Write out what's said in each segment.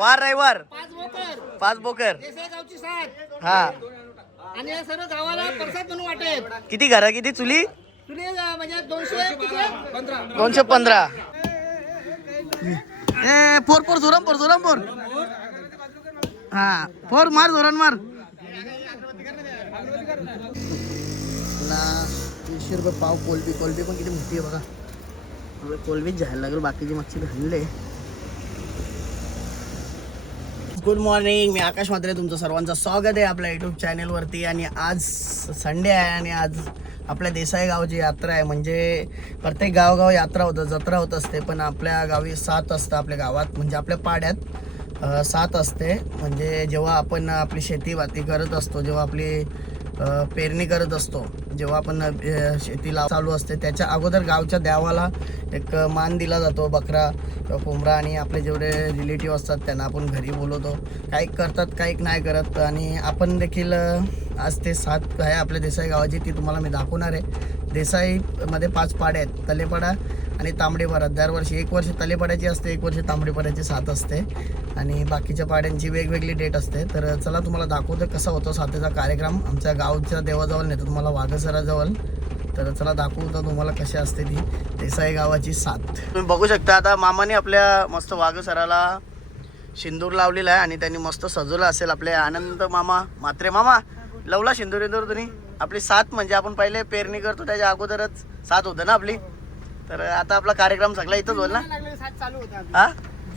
वार रविवार पाच बोकर. पाच बोकर. देसाई गावची सात हा. आणि या सर्व गावाला प्रसाद म्हणून वाटेल. किती घरा किती चुली तुले म्हणजे दोनशे पंधरा दोनशे पंधरा. ए फोर फोर जोराम फोर जोराम फोर. हा फोर मार जोरान मार. तीनशे रुपये पाव कोलबी कोलबी पण किती मोठी आहे बघा. कोलबीच जायला लागेल बाकीची मच्छी हल्ले गुड मॉर्निंग मी आकाश मात्रे तुमचं सर्वांचं स्वागत आहे आपल्या युट्यूब चॅनेलवरती आणि आज संडे आहे आणि आज आपल्या देसाई गावची यात्रा आहे. म्हणजे प्रत्येक गावगाव यात्रा होतं जत्रा होत असते पण आपल्या गावी सात असतं आपल्या गावात. म्हणजे आपल्या पाड्यात सात असते. म्हणजे जेव्हा आपण आपली शेती वाती करत असतो जेव्हा आपली पेरणी करत असतो. जेव्हा आपण शेतीला शेती लाव चालू असते त्याच्या अगोदर गावच्या देवाला एक मान दिला जातो बकरा किंवा कोंबडा आणि आपले जेवढे रिलेटिव्ह असतात त्यांना आपण घरी बोलवतो. काही करतात काही नाही करत. आणि आपण देखील आज ते सात आहे आपल्या देसाई गावाची ती तुम्हाला मी दाखवणार आहे. देसाईमध्ये पाच पाड्या आहेत. तलेपाडा आणि तांबडेपाडा दरवर्षी एक वर्ष तलेपाड्याची असते एक वर्ष तांबडेपाड्याची साथ असते. आणि बाकीच्या पाड्यांची वेगवेगळी डेट असते. तर चला तुम्हाला दाखवतो कसा होतो साथीचा कार्यक्रम. आमच्या गावच्या देवाजवळ नेतो तुम्हाला वाघसराजवळ. तर चला दाखवतो तुम्हाला कशी असते ती. देसाई गावाची साथ तुम्ही बघू शकता आता मामाने आपल्या मस्त वाघसराला सिंदूर लावलेला आहे आणि त्यांनी मस्त सजवलं असेल आपले आनंद मामा मात्रे मामा. लवला सिंदूर इंदूर तुम्ही. आपली साथ म्हणजे आपण पहिले पेरणी करतो त्याच्या अगोदरच साथ होतं ना आपली? तर आता आपला कार्यक्रम सगळा इथंच होईल ना? लागले सात चालू होता हा?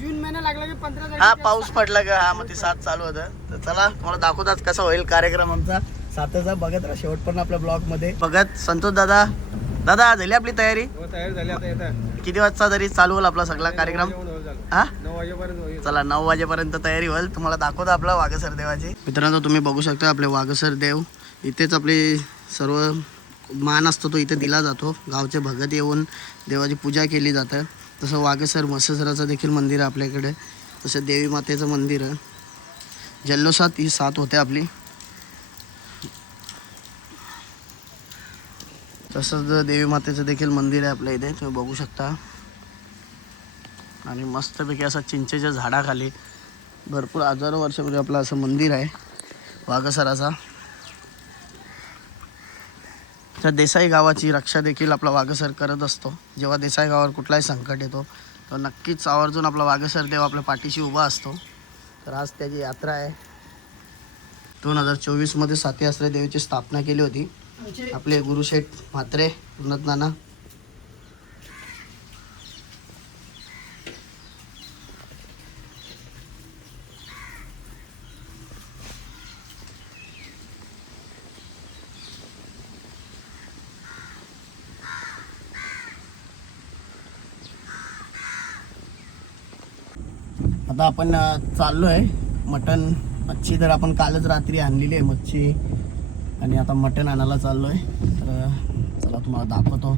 जून महिना लागला की पंधरा हा पाऊस पडला का? हा मग ते साथ चालू होतं. तर चला तुम्हाला दाखवतात कसा होईल कार्यक्रम आमचा. साताचा बघत राहा शेवटपर्यंत आपल्या ब्लॉगमध्ये बघत संतोष दादा. दादा झाली आपली तयारी? हो तयार झाली आता येतात. किती वाजता तरी चालू होईल आपला सगळा कार्यक्रम? हा? नऊ वाजेपर्यंत चला नऊ वाजेपर्यंत तयारी होईल. तुम्हाला दाखवतो आपला वाघसर देवाची. मित्रांनो तुम्ही बघू शकता आपले वाघसर देव. इथेच आपले सर्व मान असतो तो इथे दिला जातो. गावचे भगत येऊन देवाची पूजा केली जाते तसं वाघेसर मत्स्यसराचं देखील मंदिर आहे आपल्याकडे. तसं देवी मातेचं मंदिर आहे. जल्लोषात ही साथ होते आपली. तसंच देवी मातेचं देखील मंदिर आहे आपल्या इथे तुम्ही बघू शकता. आणि मस्तपैकी असं चिंचेच्या झाडाखाली भरपूर हजारो वर्षापूर्वी आपलं असं मंदिर आहे. वाघसराचा. त्या देसाई गावाची रक्षा देखील आपला वाघसर करत असतो. जेव्हा देसाई गावावर कुठलाही संकट येतो तेव्हा नक्कीच आवर्जून आपला वाघसर देव आपल्या पाठीशी उभा असतो. तर आज त्याची यात्रा आहे. दोन हजार चोवीसमध्ये साती आसरे देवीची स्थापना केली होती. आपले गुरुशेठ म्हात्रे उन्नत नाना आता आपण चाललो आहे मटन मच्छी तर आपण कालच रात्री आणलेली आहे मच्छी. आणि आता मटन आणायला चाललो आहे तर चला तुम्हाला दाखवतो.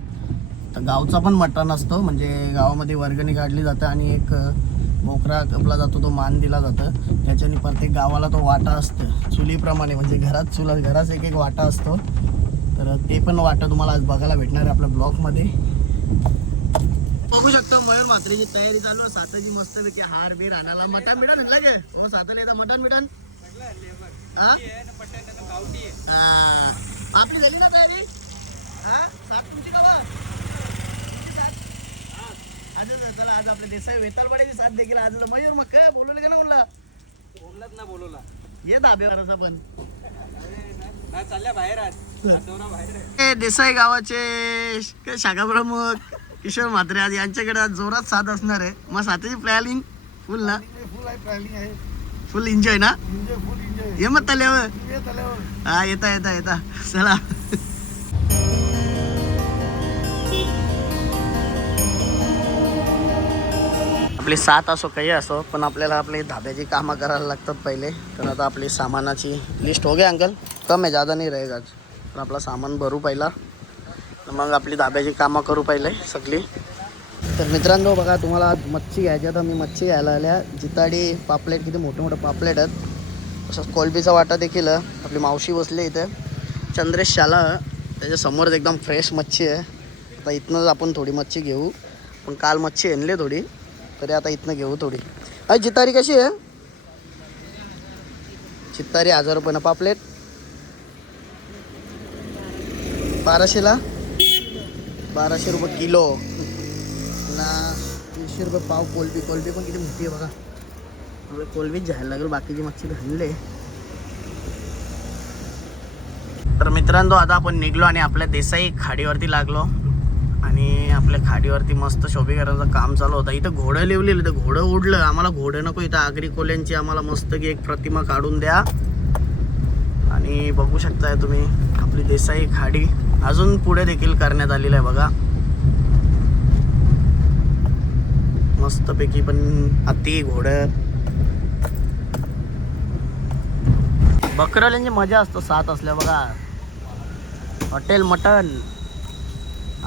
तर गावचा पण मटण असतो म्हणजे गावामध्ये वर्गणी काढली जातं आणि एक मोकरा बोकरा कपला जातो तो मान दिला जातं. त्याच्याने प्रत्येक गावाला तो वाटा असतं. चुलीप्रमाणे म्हणजे घरात चुला घराच एक एक वाटा असतो. तर ते पण वाटा तुम्हाला आज बघायला भेटणार आहे आपल्या ब्लॉकमध्ये बघू शकता मयूर मात्रेची तयारी चालू आहे. साताची मस्त पैकी हार बीर आणायला मटण बिटन आणलं गे हो साताला येतं मटण हा? हा. आपली झाली ना तयारी? हा? सात तुमची का बा? तुमची सात? आज आज- चला आज आपले देसाई वेतालवाड्याची साथ देखील आज मयूर मग काय? बोलवलं का ना म्हणला बोललाच ना बोलवला. ये पण. चालल्या बाहेर आज. देसाई गावाचे शाखा प्रमुख किशोर म्हात्रे आज यांच्याकडे आज जोरात साथ असणार आहे. मग साथीची प्लॅनिंग फुल ना? फुल आहे ट्रॅव्हलिंग आहे. फुल एन्जॉय ना? एन्जॉय फुल एन्जॉय ये मग तल्यावर. हा येता येता येता. चला. आपली साथ असो काही असो पण आपल्याला आपली धाब्याची कामं करायला लागतात पहिले. तर आता आपली सामानाची लिस्ट हो गया अंकल. कम आहे ज़्यादा नाही रहेगा आज. पण आपला सामान भरू पहिला. मग आपली धाब्याची कामं करू पहिले सगळी. तर मित्रांनो बघा तुम्हाला आज मच्छी घ्यायची तर मी मच्छी घ्यायला आल्या. जिताडी पापलेट किती मोठे मोठे पापलेट आहेत. तसंच कोलबीचा वाटा देखील आपली मावशी बसली इथे. चंद्रेश शाला त्याच्यासमोरच एकदम फ्रेश मच्छी आहे. आता इथनंच आपण थोडी मच्छी घेऊ. पण काल मच्छी आणली थोडी. तरी आता इथनं घेऊ थोडी. अरे जितारी कशी आहे? जितारी हजार रुपये ना पापलेट. बाराशेला? बाराशे रुपये किलो. ना तीनशे रुपये पाव कोलबी. कोलबी पण किती मोठी आहे बघा. कोलबीच जायला लागेल बाकीची मच्छी घालले तर मित्रांनो आता आपण निघलो आणि आपल्या देसाई खाडीवरती लागलो. आणि आपल्या खाडीवरती मस्त शोभीकरांचं काम चालू होतं. इथं घोडं लिवलेलं तर घोडं उडलं. आम्हाला घोडं नको इथं आगरी कोल्यांची आम्हाला मस्त की एक प्रतिमा काढून द्या. आणि बघू शकताय तुम्ही आपली देसाई खाडी अजून पुढे देखील करण्यात आलेलं आहे बघा. मस्तपैकी पण हत्ती घोडं. बकरवाल्यांची मजा असतो सात असल्या बघा. Hotel mutton.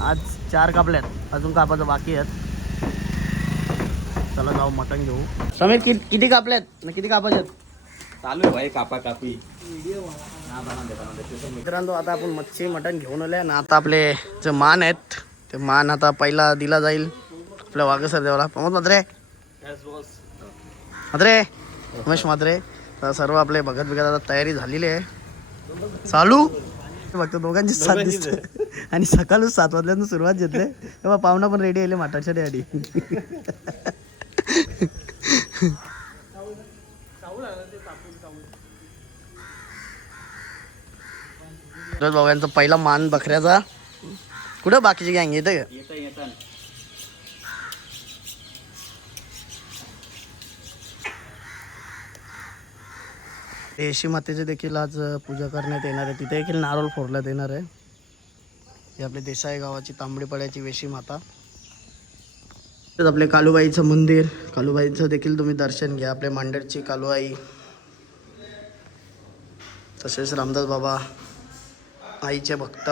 आज चार कापल्यात अजून कापायचं बाकी आहेत. चला जाऊ मटन घेऊ. समीर किती किती कापल्यात ना किती कापायचे आहेत चालू आहे भाई कापा कापी मित्रांनो आता आपण मच्छी मटण घेऊन आले आणि आता आपले जे मान आहेत ते मान आता पहिला दिला जाईल आपल्या वाघसर देवाला प्रमोद मात्रे मात्रे उमेश मात्रे तर सर्व आपले भगत बिगत आता तयारी झालेली आहे. चालू? फक्त दोघांची साथ दिसते. आणि सकाळच सात वाजल्यानं सुरुवात घेतले. तेव्हा पाहुणा पण रेडी आले माटाच्या रेडी रोज भाऊ यांचा पहिला मान बकऱ्याचा. कुठं बाकीची गँग येतं का? येतं येतं येशी मातेचे देखील आज पूजा करण्यात येणार आहे. तिथे देखील नारळ फोडण्यात येणार आहे. ही आपली देसाई गावाची तांबडीपड्याची वेशी माता आपले कालूबाईचं मंदिर. कालूबाईचं देखील तुम्ही दर्शन घ्या. आपले मांडरची कालूबाई. तसेच रामदास बाबा. आईचे भक्त.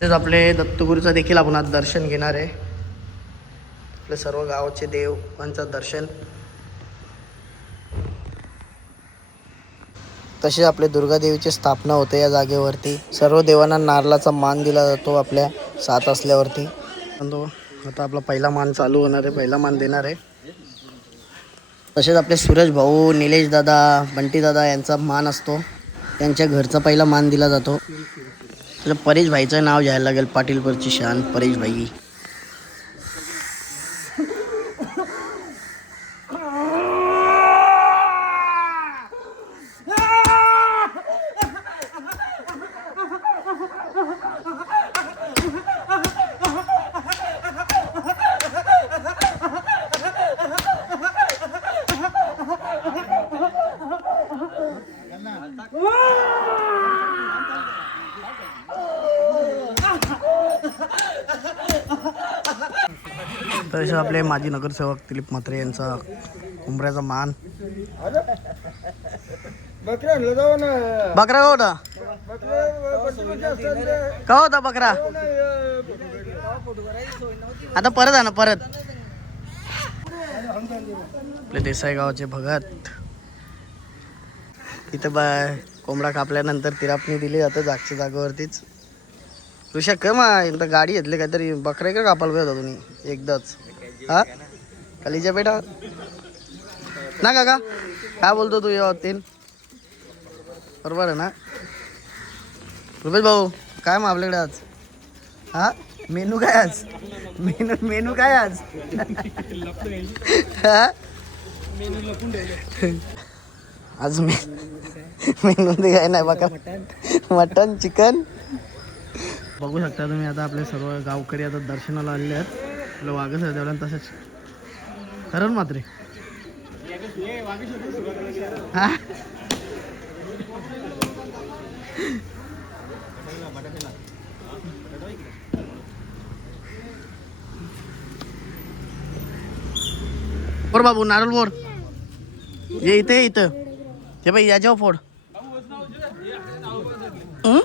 तसेच आपले दत्तगुरूचं देखील आपण आज दर्शन घेणार आहे. आपले सर्व गावाचे देव यांचं दर्शन. तसेच आपले दुर्गादेवीची स्थापना होते या जागेवरती. सर्व देवांना नारळाचा मान दिला जातो आपल्या सात असल्यावरती. पण तो आता आपला पहिला मान चालू होणार आहे पहिला मान देणार आहे. तसेच आपले सूरज भाऊ निलेश दादा बंटी दादा यांचा मान असतो. त्यांच्या घरचा पहिला मान दिला जातो. तर परेश भाईचं नाव घ्यायला लागेल पाटीलपूरची शान परेश भाई. तसे आपले माजी नगरसेवक दिलीप म्हात्रे यांचा उमऱ्याचा मान. बकरा होता? का होता बकरा? आता परत ना परत. आपले देसाई गावाचे भगत. इथं बा कोंबडा कापल्यानंतर तिरापणी दिली जाते जागच्या जागेवरतीच. ऋषा कर मा एकदा गाडी घेतली काहीतरी बकरे का कापायला पाहिजे होता तुम्ही एकदाच. हा? कलीच्या बेटा ना काका काय बोलतो तू या तीन बरोबर आहे ना? रुपेश भाऊ काय मग आपल्याकडे आज? हा? मेनू काय आज? मेनू मेनू काय आज? आज मेनू ते काय नाही बघा. मटन चिकन बघू शकता तुम्ही आता आपले सर्व गावकरी आता दर्शनाला आलेले आहेत. आपलं वाघच आहे तेवढ्या तसंच. खरं मात्र हा? बोर बाबू नारळ बोर ये इथे इथं. ते बाई याच्यावर फोड हं?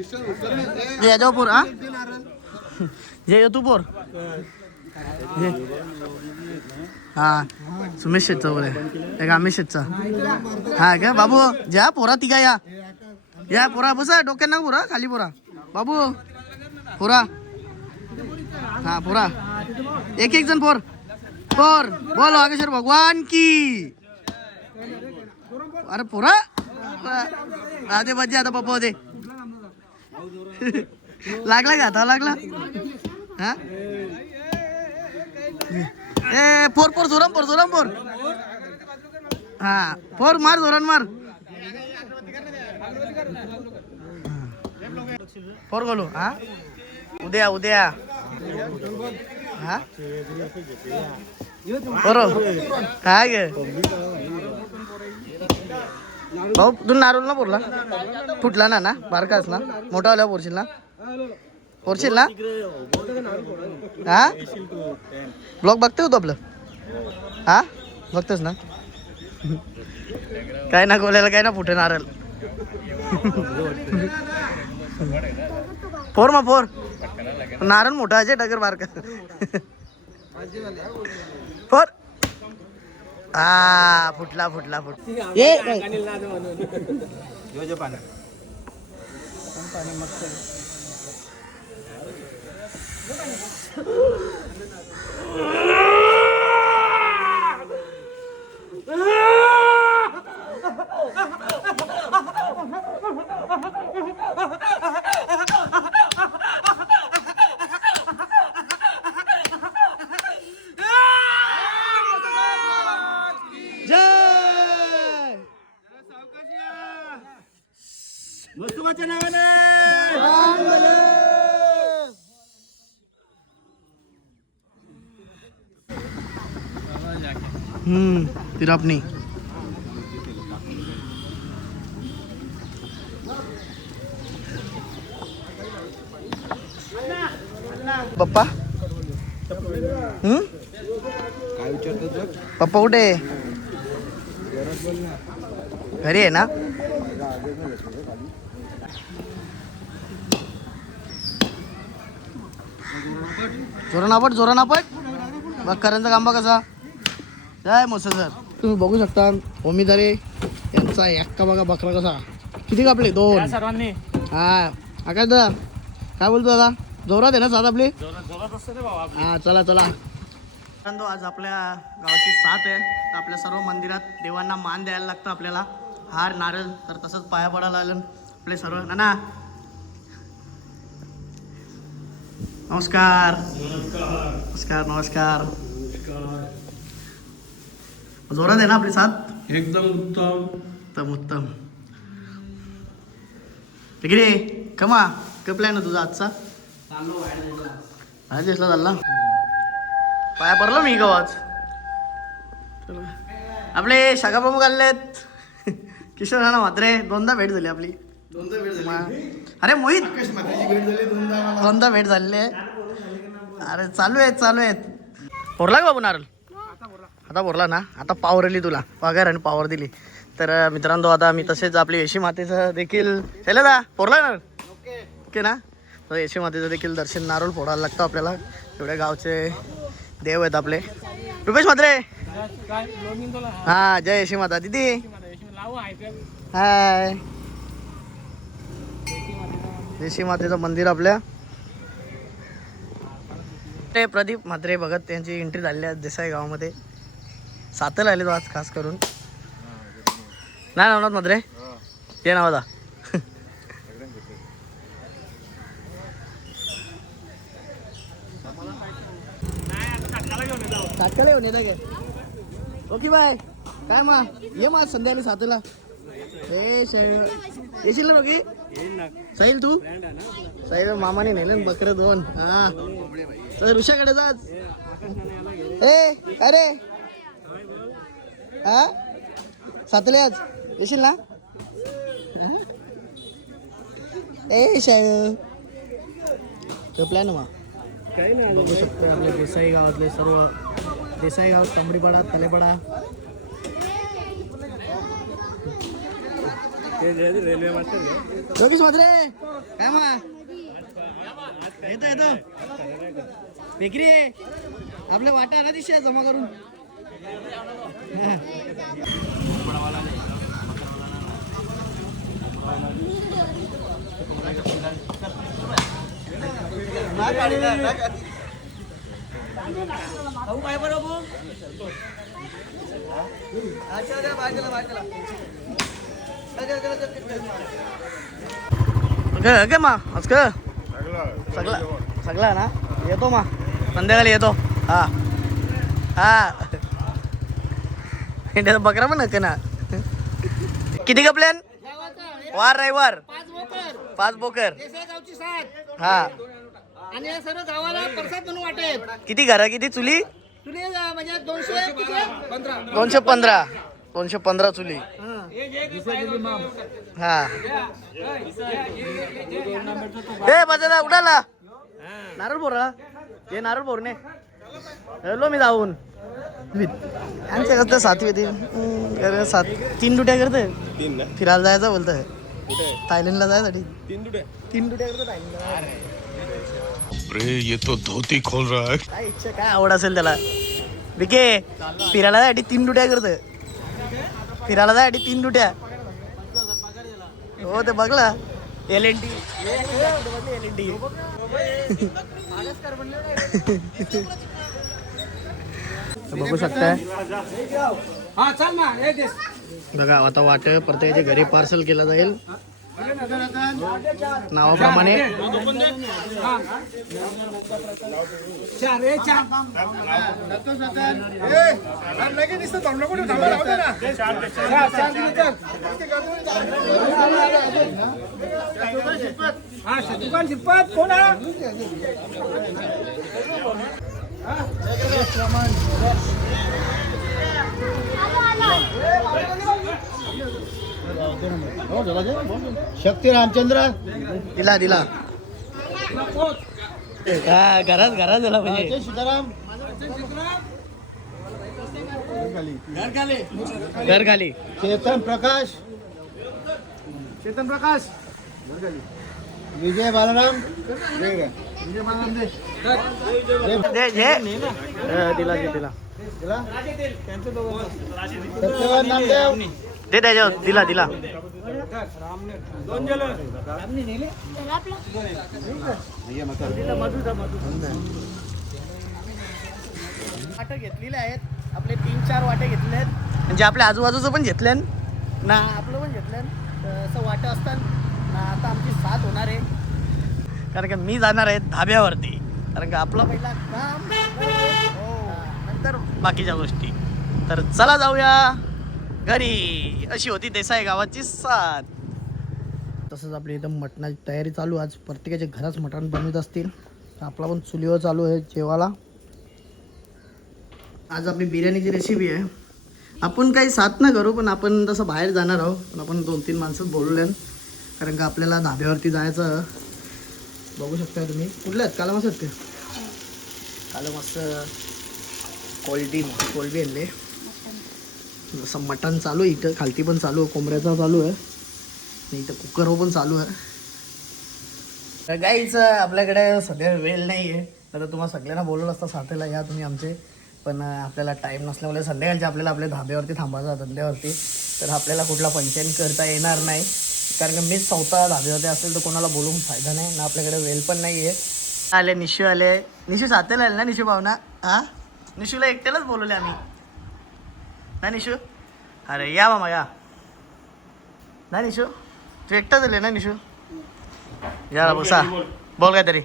ये याच्यावर फोड हा ये तू पोर ये. हा सुमेश शेटचा वर आहे एक आमेश शेटचा हा का बाबू ज्या पोरा ती या या पोरा बसा डोक्यात ना पोरा खाली पोरा बाबू पुरा हा पुरा एक एक जण पोर पोर बोलो आगेश्वर भगवान की अरे पुरा राधे बाजी आता पप्पा दे लागला का? आता लागला? हा? ए फोर फोर जोराम फोर जोराम फोर. हा फोर मार जोरान मार. फोर गोलू हा? उद्या उद्या. हा? बरोबर काय गे भाऊ तू नारोल ना पोरला. फुटला ना ना? बारकाच ना? मोठा आला पोरशील ना? पोरशील ना? हा? ब्लॉग बघते होतो आपलं. हा? बघतोस ना? काय ना गोल्याला काय ना फुटे नारळ. फोर मा फोर नारळ मोठा आहे डगर बारका. फोर हा फुटला फुटला फुट. ये हम्म पप्पा? हम्म? काय पप्पा कुठे? आहे? घरी आहे ना? जोरा नापट जोरा नापट मग करेंचा कांबा कसा? जय मोसे सर तुम्ही बघू शकता ओमीदारे यांचा एक्का बघा बकरा कसा. किती कापले? दोन. सर्वांनी. हा. आकाश दादा काय बोलतो दादा? जोरात आहे ना सात आपली? हा चला चला. मित्रांनो, आज आपल्या गावची साथ आहे. तर आपल्या सर्व मंदिरात देवांना मान द्यायला लागतं आपल्याला. हार नारळ तर तसंच पाया पडायला लागलं. आपले सर्व नाना. नमस्कार. नमस्कार नमस्कार. जोरात आहे ना आपली साथ? एकदम उत्तम. उत्तम उत्तम. इकडे कमा कपलाय ना तुझा आजचा. बाहेर दिसला चालला. पाया पडलो मी गावात चला. आपले शाखा प्रमुख आलेत किशोर ना म्हात्रे दोनदा भेट झाली आपली. झाली. अरे मोहित. आकाश माताची भेट झाली दोनदा भेट झालेली आहे. अरे चालू आहेत चालू आहेत. पोरला का बाबू नारळ? आता बोरला ना आता पावर आली तुला. पगार आणि पावर दिली. तर मित्रांनो आता मी तसेच आपली येशी मातेचं देखील दा पोरला ना. ओके ना? तर येशी मातेचं देखील दर्शन नारळ फोडायला लागतं आपल्याला. एवढे गावचे देव आहेत आपले. रुपेश मात्रे हा जय येशी माता. दिदी! हाय. येशी मातेचं मंदिर आपल्या. ते प्रदीप म्हात्रे भगत यांची एंट्री झालेली आहे देसाई गावामध्ये. सातला आले तो आज खास करून. नाही नवनाथ मात्र ते नावाचा ताटकाला येऊन येता ओके बाय. काय मा? ये मा संध्याकाळी सातला. हे शैव येशील ना रोगी साहिल तू? साहिल मामाने नेलं ना बकरं दोन. हा. तर ऋषाकडे जाच ए अरे. हा? सातले आज? येशील ना? ए शाय प्लॅन मग? काही नाही बघू शकतो आपल्या देसाई गावातले सर्व. देसाई गावात कमडीपडा तलेपडा. रेल्वे मास्टर योगेश म्हात्रे काय मा? येतो येतो. आहे. आपल्या वाटा ना दिशा जमा करून. हा. काय मा आज का सगळा सगळा ना? येतो मा. संध्याकाळी येतो. हा. हा. इंडियाचा बकरा पण नका ना. किती का प्लॅन वार रविवार पाच बोकर. हा. आणि सर्व गावाला प्रसाद म्हणून वाटेल किती घर किती चुली? तुले म्हणजे दोनशे दोनशे पंधरा. दोनशे पंधरा चुली. हा. ए बजाला उडाला. नारळ बोरा हे नारळ बोरणे हॅलो मी जाऊन. आमच्या कसं सातवी येते हम्म, अरे सात तीन दुट्या करते तीन ना? फिरायला जायचं बोलतोय. कुठे? थायलंडला जायसाठी. तीन दुटे तीन दुट्या करतो थायलंडला अरे ये तो धोती खोल रहा है. काय इच्छा काय आवड असेल त्याला? विके फिरायला जायसाठी तीन दुट्या करत फिरायला जायसाठी तीन दुट्या. हो ते बघला. L N T L N T बघू शकताय. चल ना दिस बघा आता वाट प्रत्येकाच्या घरी पार्सल केलं जाईल. नावाप्रमाणे. हे हा कोण शक्ती रामचंद्र। दिला दिला। हा घरात घरात दिला म्हणजे. सीताराम. घर खाली चेतन प्रकाश. चेतन प्रकाश. विजय बालाराम. दिला दे दिला. त्याच्यावर दिला दिला. वाटे घेतलेले आहेत. आपले तीन चार वाटे घेतले आहेत. म्हणजे आपल्या आजूबाजूचं पण घेतले ना आपलं पण घेतलं असं वाटं असतात आता आमची साथ होणार आहे. कारण का मी जाणार आहे धाब्यावरती. कारण का आपला पहिला काम हो, नंतर बाकीच्या गोष्टी. तर चला जाऊया. घरी. अशी होती देसाई गावाची साथ. तसंच आपली इथं मटणाची तयारी चालू आज प्रत्येकाच्या घराच मटण बनवत असतील. तर आपला पण चुलीवर चालू आहे जेवायला. आज आपली बिर्याणीची रेसिपी आहे. आपण काही साथ ना करू पण आपण तसं बाहेर जाणार आहोत. पण आपण दोन तीन माणसं बोलवले कारण का आपल्याला धाब्यावरती जायचं बघू शकता तुम्ही. कुठल्या आहेत? काला मस्त आहेत ते काला मस्त कोल्डी क्वालिटी आणले. जसं मटण चालू आहे इथं. खालती पण चालू आहे कोंबऱ्याचा चालू आहे. आणि इथं कुकर हो पण चालू आहे. तर गाईच आपल्याकडे सध्या वेळ नाही आहे तर तुम्हाला सगळ्यांना बोलवलं असतं साथेला या तुम्ही आमचे. पण आपल्याला टाईम नसल्यामुळे संध्याकाळचे आपल्याला आपल्या धाब्यावरती थांबायचं धंद्यावरती. तर आपल्याला कुठला पंचायत करता येणार नाही. कारण का मीच स्वतः धाब्यावरती असेल तर कोणाला बोलून फायदा नाही ना आपल्याकडे वेळ पण नाही आहे आले निशू आले. निशू साथीला आले ना निशू भावना? हा? निशूला एकट्यालाच बोलवले आम्ही. ना निशू? अरे या मामा या. ना निशू? तू एकटाच आले ना निशू? या बसा. बोल. काय तरी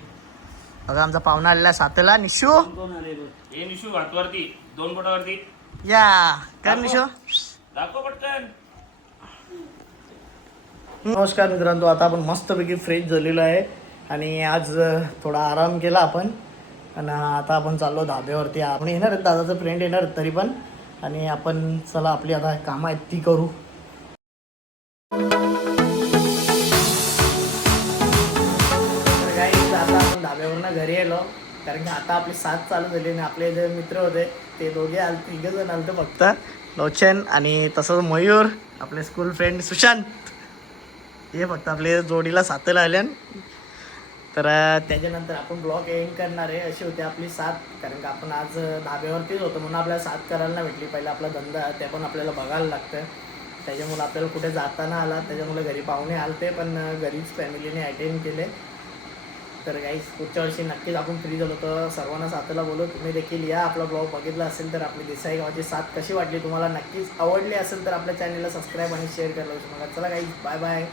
बघा आमचा पाहुणा आलेला आहे सातेला. निशू? हे निशू हातवरती दोन बोटावरती या. कर निशू. दाखव पटकन. नमस्कार मित्रांनो आता आपण मस्तपैकी फ्रेश झालेलो आहे आणि आज थोडा आराम केला आपण. आणि आता आपण चाललो धाब्यावरती. आपण येणार आहेत दादाचं फ्रेंड येणार तरी पण. आणि आपण चला आपली आता कामं आहेत ती करू. आता आपण धाब्यावरनं घरी आलो. कारण की आता आपली साथ चालू झाली आणि आपले जे मित्र होते ते दोघे आल तिघे जण आलते फक्त. लोचन आणि तसंच मयूर आपले स्कूल फ्रेंड सुशांत. हे फक्त आपले जोडीला साथीला आल्यान तर त्याच्यानंतर आपण ब्लॉग एंड करणार आहे. अशी होती आपली साथ कारण का आपण आज धाब्यावरतीच होतो म्हणून आपल्याला साथ करायला नाही भेटली. पहिला आपला धंदा ते पण आपल्याला बघायला लागतं. त्याच्यामुळे आपल्याला कुठे जाताना आला त्याच्यामुळे घरी पाहुणे आलते पण घरीच फॅमिलीने अटेंड केले. तर काही पुढच्या वर्षी नक्कीच आपण फ्री झालो. तर सर्वांना साथला बोलू तुम्ही देखील या. आपला ब्लॉग बघितला असेल तर आपली देसाई गावाची साथ कशी वाटली तुम्हाला नक्कीच आवडली असेल तर आपल्या चॅनलला सबस्क्राईब आणि शेअर करायला विसरू नका. चला काही बाय बाय